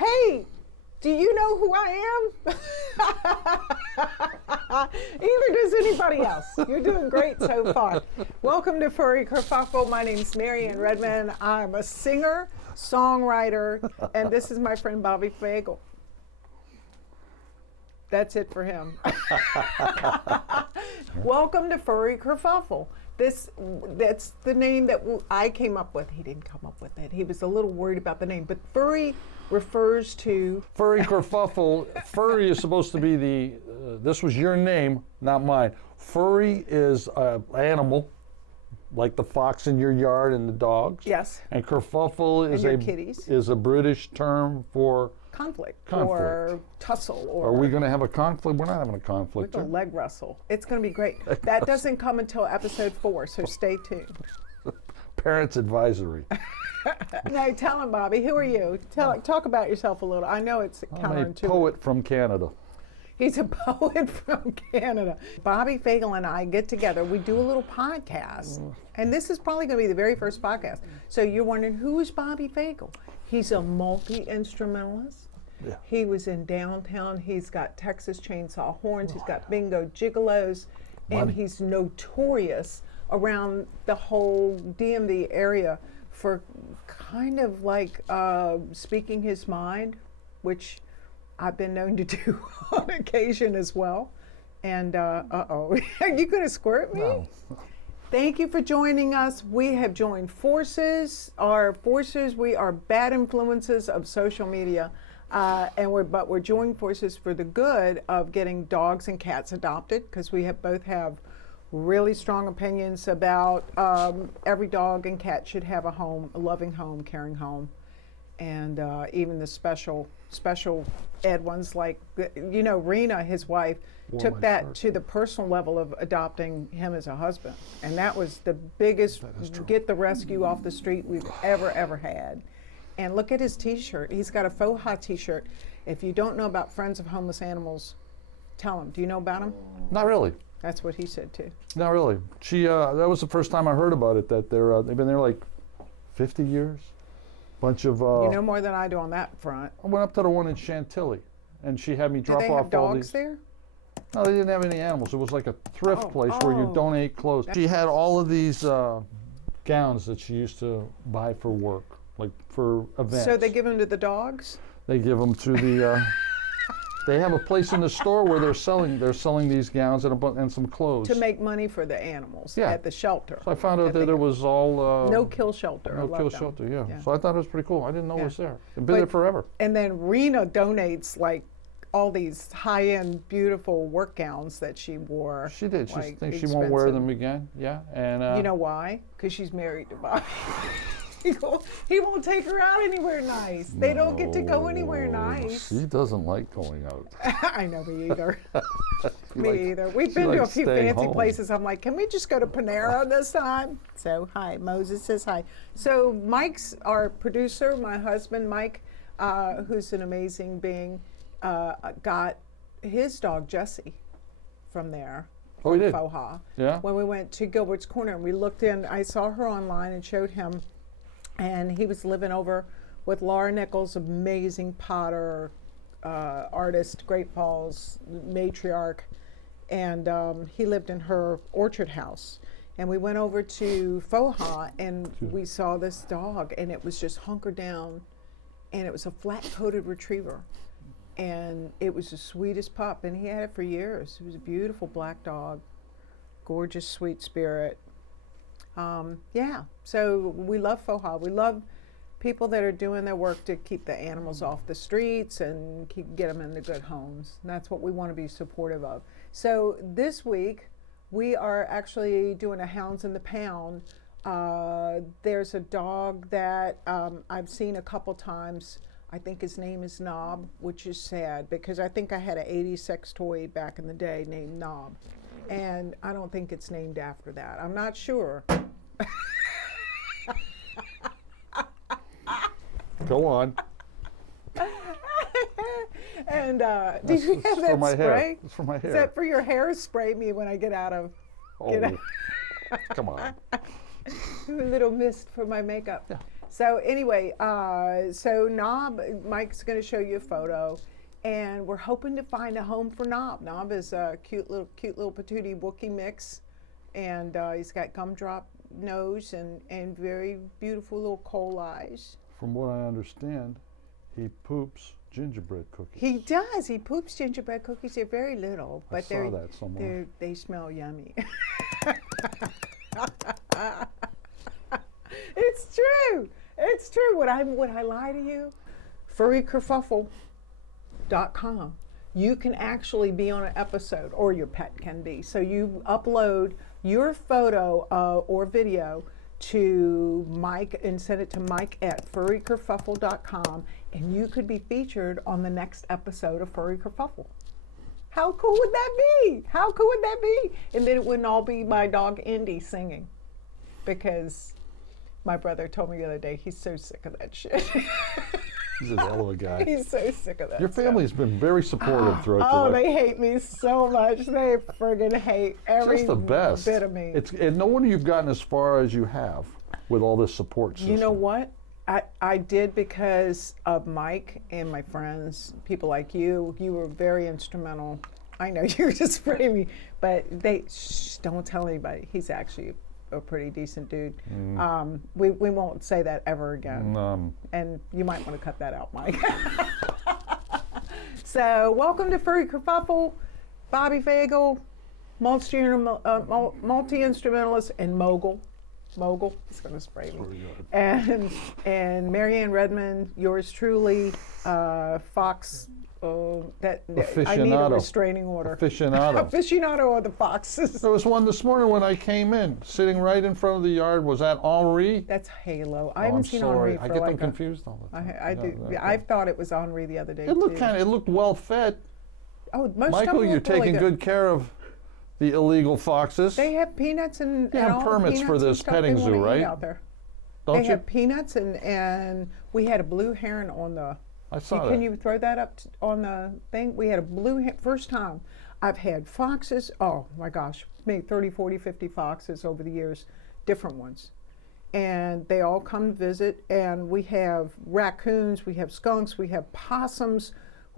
Hey, do you know who I am? Either does anybody else. You're doing great so far. Welcome to Furry Kurfuffle. My name's Marianne Redmond. I'm a singer, songwriter, and this is my friend Bobby Fagel. That's it for him. Welcome to Furry Kurfuffle. That's the name that I came up with. He didn't come up with it. He was a little worried about the name, but furry refers to... Furry Kurfuffle. Furry is supposed to be this was your name, not mine. Furry is an animal, like the fox in your yard and the dogs. Yes. And Kerfuffle is a British term for... Conflict or tussle. Or are we going to have a conflict? We're not having a conflict. We're going to leg wrestle. It's going to be great. That doesn't come until episode 4, so stay tuned. Parents advisory. No, tell him, Bobby. Who are you? Talk about yourself a little. I know it's counterintuitive. I'm a poet from Canada. He's a poet from Canada. Bobby Fagel and I get together. We do a little podcast. And this is probably going to be the very first podcast. So you're wondering, who is Bobby Fagel? He's a multi-instrumentalist. Yeah. He was in downtown. He's got Texas chainsaw horns. He's got bingo gigolos. And he's notorious around the whole DMV area for kind of like speaking his mind, which I've been known to do on occasion as well. And are you going to squirt me? No. Thank you for joining us. We have joined forces. We are bad influences of social media, but we're joining forces for the good of getting dogs and cats adopted, because we both have really strong opinions about every dog and cat should have a home, a loving home, caring home, and even the special ed ones, like, Rena, his wife, took that to the personal level of adopting him as a husband. And that was the biggest get the rescue off the street we've ever had. And look at his t-shirt. He's got a faux ha t-shirt. If you don't know about Friends of Homeless Animals, tell him. Do you know about him? Not really. That's what he said too. Not really. That was the first time I heard about it, that they've been there like 50 years. Bunch of... you know more than I do on that front. I went up to the one in Chantilly, and she had me drop off all these... Do they have dogs there? No, they didn't have any animals. It was like a thrift place where you donate clothes. She had all of these gowns that she used to buy for work, like for events. So they give them to the dogs? They give them to the... they have a place in the store where they're selling these gowns and some clothes. To make money for the animals at the shelter. So I found out that it was all... no-kill shelter. No-kill shelter, yeah. So I thought it was pretty cool. I didn't know it was there. It's been there forever. And then Rena donates, like, all these high-end, beautiful work gowns that she wore. She did. Like, she thinks she won't wear them again. Yeah, and you know why? Because she's married to Bobby. He won't take her out anywhere nice. They don't get to go anywhere nice. She doesn't like going out. I know, me either. Me either. We've been to a few fancy places. I'm like, can we just go to Panera this time? So, hi. Moses says hi. So, Mike's our producer, my husband, Mike, who's an amazing being, got his dog, Jessie, from there. Oh, he did? Faux ha. Yeah? When we went to Gilbert's Corner and we looked in, I saw her online and showed him, and he was living over with Laura Nichols, amazing potter, artist, Great Falls, matriarch, and he lived in her orchard house. And we went over to Faux ha, and we saw this dog, and it was just hunkered down, and it was a flat-coated retriever. And it was the sweetest pup, and he had it for years. It was a beautiful black dog, gorgeous, sweet spirit. So we love Faux ha. We love people that are doing their work to keep the animals off the streets and get them into good homes. And that's what we want to be supportive of. So this week, we are actually doing a Hounds in the Pound. There's a dog that I've seen a couple times. I think his name is Knob, which is sad because I think I had an 80s sex toy back in the day named Knob. And I don't think it's named after that. I'm not sure. Go on. And did you have that spray? It's for my hair. Is that for your hair? Spray me when I get out of... Come on. A little mist for my makeup. Yeah. So anyway, so Knob, Mike's going to show you a photo, and we're hoping to find a home for Knob. Knob is a cute little patootie Wookiee mix, and he's got gumdrop nose and very beautiful little coal eyes. From what I understand, he poops gingerbread cookies. He does. He poops gingerbread cookies. They're very little, but I saw that somewhere. they smell yummy. It's true. It's true. Would I lie to you? Furrykurfuffle.com. You can actually be on an episode, or your pet can be. So you upload your photo or video to Mike and send it to Mike at furrykurfuffle.com, and you could be featured on the next episode of Furry Kurfuffle. How cool would that be? How cool would that be? And then it wouldn't all be my dog Indy singing, because my brother told me the other day he's so sick of that shit. He's a hell of a guy. He's so sick of that. Your family's been very supportive throughout your life. Oh, they hate me so much. They friggin' hate every Just the best. bit of me. And no wonder you've gotten as far as you have with all this support system. You know what? I did because of Mike and my friends, people like you. You were very instrumental. I know you were just framing me, but don't tell anybody. He's actually a pretty decent dude. We won't say that ever again. And you might want to cut that out, Mike. So welcome to Furry Kurfuffle, Bobby Fagel, multi-instrumentalist, and mogul. He's going to spray me. And Marianne Redmond, yours truly, Fox. I need a restraining order. Aficionado of the foxes. There was one this morning when I came in, sitting right in front of the yard. Was that Henri? That's Halo. I haven't seen Henri for I get them confused all the time. I do. I thought it was Henri the other day. It looked well fed. Oh, most Michael, of them you're look really taking good care of the illegal foxes. They have peanuts and all permits for this petting zoo, right? Out there. Don't they you? have peanuts and we had a blue heron on the. I saw that. Can you throw that up on the thing? We had a first time. I've had foxes, oh my gosh, maybe 30, 40, 50 foxes over the years, different ones. And they all come visit, and we have raccoons, we have skunks, we have possums.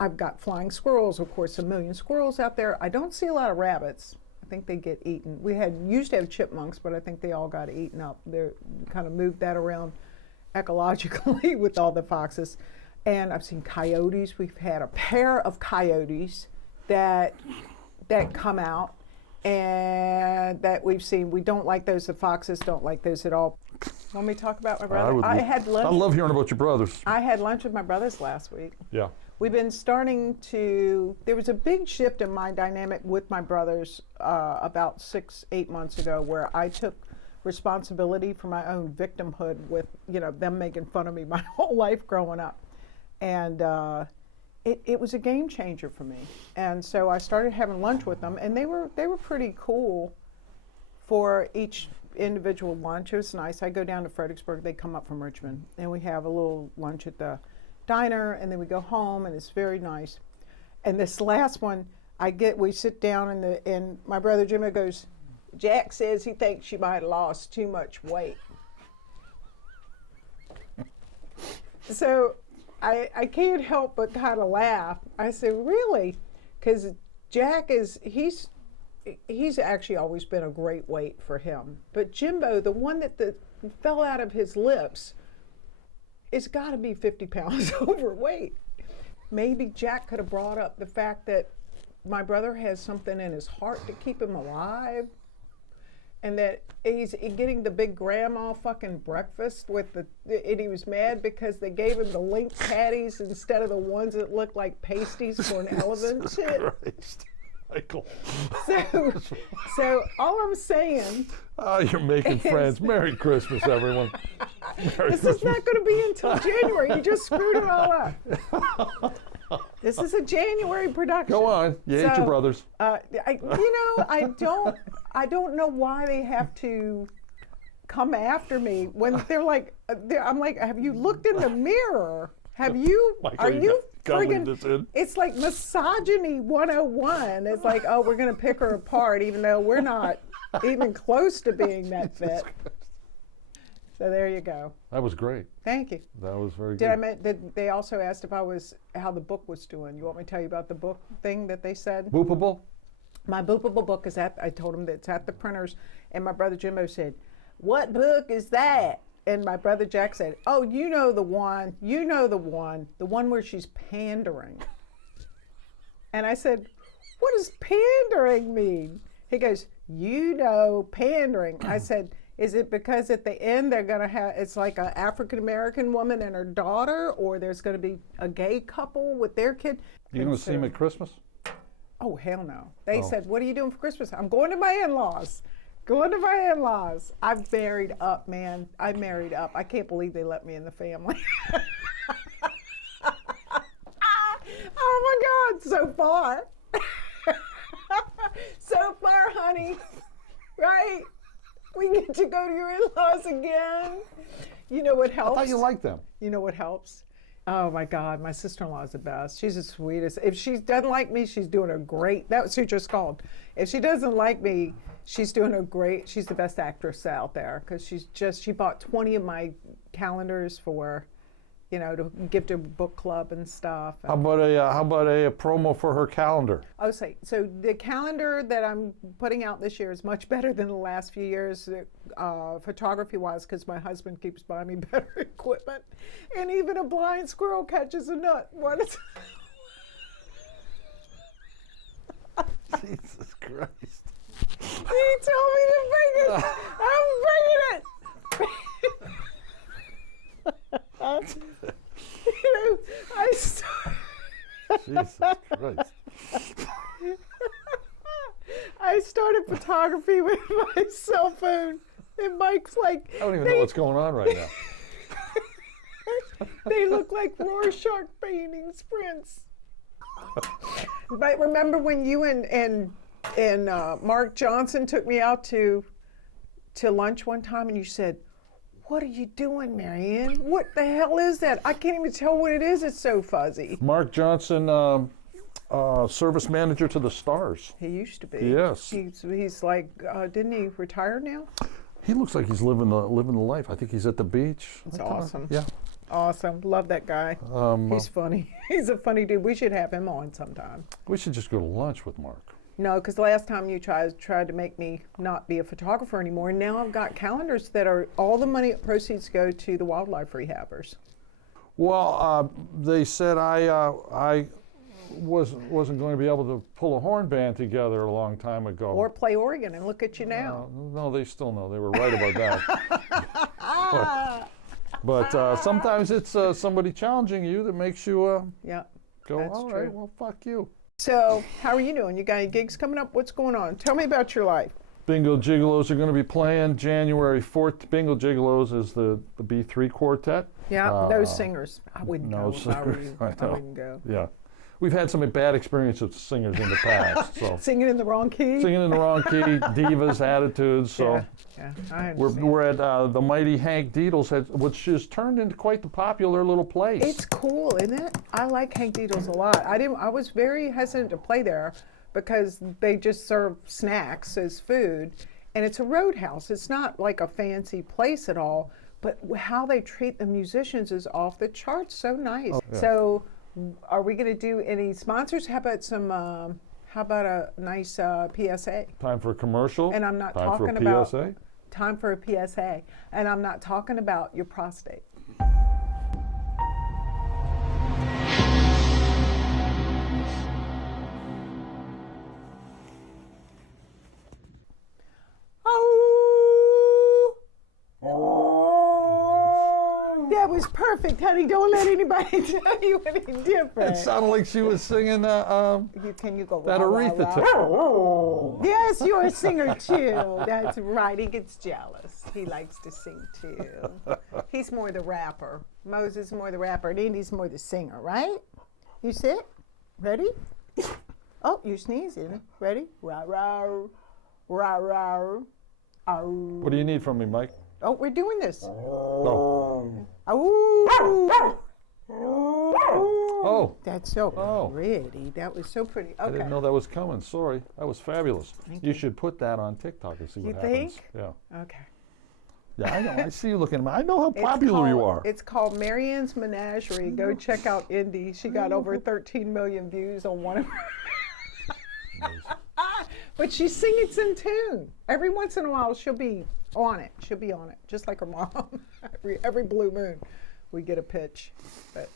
I've got flying squirrels, of course, a million squirrels out there. I don't see a lot of rabbits. I think they get eaten. We used to have chipmunks, but I think they all got eaten up. They kind of moved that around ecologically with all the foxes. And I've seen coyotes. We've had a pair of coyotes that come out and that we've seen. We don't like those. The foxes don't like those at all. Want me to talk about my brother? I had lunch. I love hearing about your brothers. I had lunch with my brothers last week. Yeah. We've been starting to, there was a big shift in my dynamic with my brothers about 6-8 months ago, where I took responsibility for my own victimhood with, them making fun of me my whole life growing up. And it was a game changer for me. And so I started having lunch with them, and they were pretty cool for each individual lunch. It was nice. I go down to Fredericksburg. They come up from Richmond, and we have a little lunch at the diner, and then we go home, and it's very nice. And this last one, we sit down, and my brother Jimmy goes, Jack says he thinks she might have lost too much weight. So I can't help but kind of laugh. I said, really? Because Jack he's actually always been a great weight for him. But Jimbo, the one that fell out of his lips, it's got to be 50 pounds overweight. Maybe Jack could have brought up the fact that my brother has something in his heart to keep him alive, and that he's getting the big grandma fucking breakfast and he was mad because they gave him the link patties instead of the ones that looked like pasties for an elephant shit. Christ. Michael. So all I'm saying. Oh, you're making friends. Merry Christmas, everyone. This is not going to be until January. You just screwed it all up. This is a January production. Go on. You ate your brothers. I don't know why they have to come after me when they're like, I'm like, have you looked in the mirror? Have you? Michael, are you friggin'? It's like misogyny 101. It's like, oh, we're gonna pick her apart, even though we're not even close to being that fit. So there you go. That was great. Thank you. That was very Did good. they also asked if I was how the book was doing? You want me to tell you about the book thing that they said? Boopable? My boopable book is at. I told him that it's at the printers, and my brother Jimbo said, "What book is that?" And my brother Jack said, "Oh, you know the one. You know the one where she's pandering." And I said, "What does pandering mean?" He goes, "You know pandering." I said, "Is it because at the end they're gonna have it's like an African American woman and her daughter, or there's gonna be a gay couple with their kid?" You going to see him at Christmas? Oh, hell no. They Oh. said, "What are you doing for Christmas?" "I'm going to my in-laws. Going to my in-laws." I've married up, man. I married up. I can't believe they let me in the family. Oh my God, so far. So far, honey. Right? We get to go to your in-laws again. You know what I helps? thought you liked them. You know what helps? Oh my God, my sister-in-law is the best. She's the sweetest. If she doesn't like me, she's doing a great. That's what just called. If she doesn't like me, she's doing a great. She's the best actress out there because she bought 20 of my calendars for, to give to a book club and stuff. How about a promo for her calendar? Oh, so the calendar that I'm putting out this year is much better than the last few years, photography-wise, because my husband keeps buying me better equipment, and even a blind squirrel catches a nut. What is? Jesus Christ. He told me to bring it. I'm bringing it. Jesus Christ. I started photography with my cell phone, and Mike's like, I don't even know what's going on right now. they look like Rorschach paintings, Prince. But remember when you and Mark Johnson took me out to lunch one time, and you said, "What are you doing, Marianne? What the hell is that? I can't even tell what it is. It's so fuzzy." Mark Johnson, service manager to the Stars. He used to be. Yes. He's like, didn't he retire now? He looks like he's living the life. I think he's at the beach. That's awesome. Yeah. Awesome. Love that guy. He's funny. He's a funny dude. We should have him on sometime. We should just go to lunch with Mark. No, because the last time you tried to make me not be a photographer anymore, and now I've got calendars that are all the money proceeds go to the wildlife rehabbers. Well, they said I wasn't going to be able to pull a horn band together a long time ago. Or play organ, and look at you now. No, they still know. They were right about that. but sometimes it's somebody challenging you that makes you Yeah, go, that's all true. right, well, fuck you. So, how are you doing? You got any gigs coming up? What's going on? Tell me about your life. Bingo Gigolos are going to be playing January 4th. Bingo Gigolos is the B3 quartet. Yeah, those singers. I wouldn't no go if I were singers, you. I I know. wouldn't go. Yeah. We've had some bad experiences with singers in the past. So Singing in the wrong key? singing in the wrong key, divas, attitudes. So Yeah, I understand. we're at the mighty Hank Deedles, which has turned into quite the popular little place. It's cool, isn't it? I like Hank Deedles a lot. I was very hesitant to play there because they just serve snacks as food, and it's a roadhouse. It's not like a fancy place at all, but how they treat the musicians is off the charts. So nice. yeah. So, are we going to do any sponsors? How about a nice PSA? Time for a commercial. And I'm not Time talking for a about PSA. time for a PSA, and I'm not talking about your prostate. That was perfect, honey. Don't let anybody tell you any different. It sounded like she was singing Can you go that rah, rah, Aretha rah? tune. Yes, you're a singer too. That's right. He gets jealous. He likes to sing too. He's more the rapper. Moses is more the rapper, and Indy's more the singer, right? You sit? Ready? Oh, you're sneezing. Ready? Rah, rah, rah, rah. What do you need from me, Mike? Oh, we're doing this. Oh. Oh. Oh. That's so Oh. pretty. That was so pretty. I Okay. didn't know that was coming. Sorry. That was fabulous. Thank You you. should put that on TikTok and see what You happens. think? Yeah. Okay. Yeah, I know. I see you looking at me. I know how It's popular you called- are. It's called Marianne's Menagerie. Go check out Indy. She got over 13 million views on one of her. But she sings in tune. Every once in a while, she'll be on it. She'll be on it, just like her mom. every blue moon, we get a pitch. But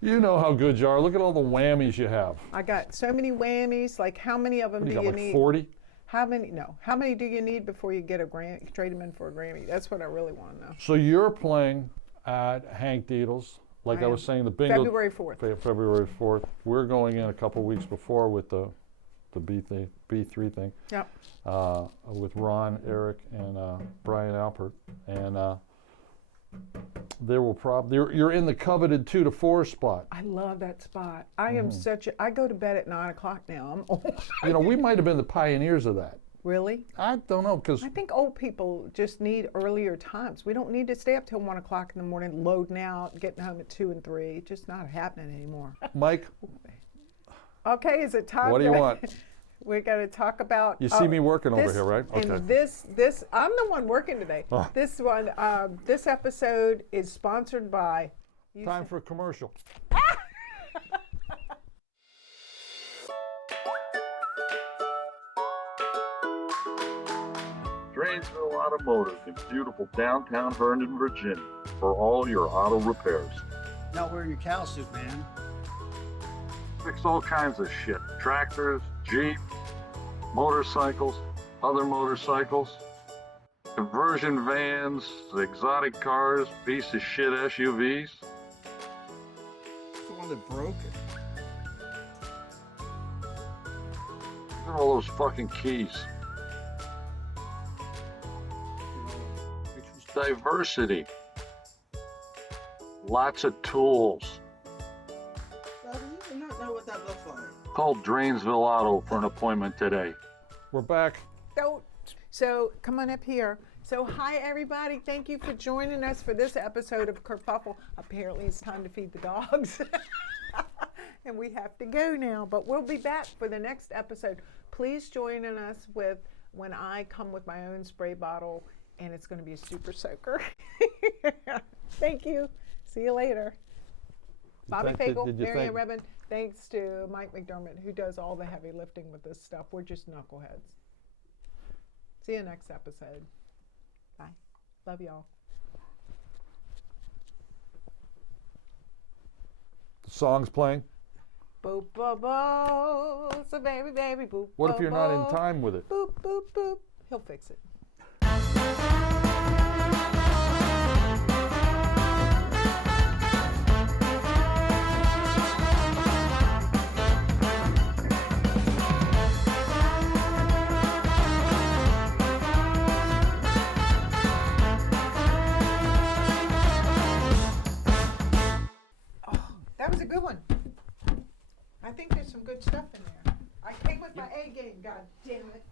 You know how good you are. Look at all the whammies you have. I got so many whammies. Like, how many of them What do do you you got, like need? 40? How many? No. How many do you need before you get a Grammy? Trade them in for a Grammy. That's what I really want to know. So you're playing at Hank Deedle's. Like I was saying, the bingo. February 4th. February 4th. We're going in a couple weeks before with the B3 thing. Yep. With Ron, Eric, and Brian Alpert. And there will you're in the coveted 2 to 4 spot. I love that spot. I am I go to bed at 9 o'clock now. I'm old. You know, we might have been the pioneers of that. Really? I don't know, because I think old people just need earlier times. We don't need to stay up till 1 o'clock in the morning, loading out, getting home at 2 and 3. It's just not happening anymore. Mike, Okay, is it time? what do you want? We're going to talk about. You see me working over this- here, right? Okay. And this, I'm the one working today. Oh. This one, this episode is sponsored by. Time for a commercial. Drainsville Automotive in beautiful downtown Herndon, Virginia, for all your auto repairs. Not wearing your cow suit, man. Fix all kinds of shit. Tractors, Jeep, motorcycles, other motorcycles, conversion vans, exotic cars, piece of shit SUVs. The one that broke it. Look at all those fucking keys. Diversity. Lots of tools. Bobby, you do not know what that looks like. Call Drainsville Auto for an appointment today. We're back. So come on up here. So hi everybody, thank you for joining us for this episode of Kerfuffle. Apparently it's time to feed the dogs. And we have to go now, but we'll be back for the next episode. Please join us with when I come with my own spray bottle, and it's going to be a super soaker. Thank you. See you later. Bobby Fagel, did you Marianne think- Redmond. Thanks to Mike McDermott, who does all the heavy lifting with this stuff. We're just knuckleheads. See you next episode. Bye. Love y'all. The song's playing. Boop, boop, boop. So baby, baby, boop. What if boop, you're not in boop. time with it? Boop, boop, boop. He'll fix it. That was a good one. I think there's some good stuff in there. I came with my A game, god damn it.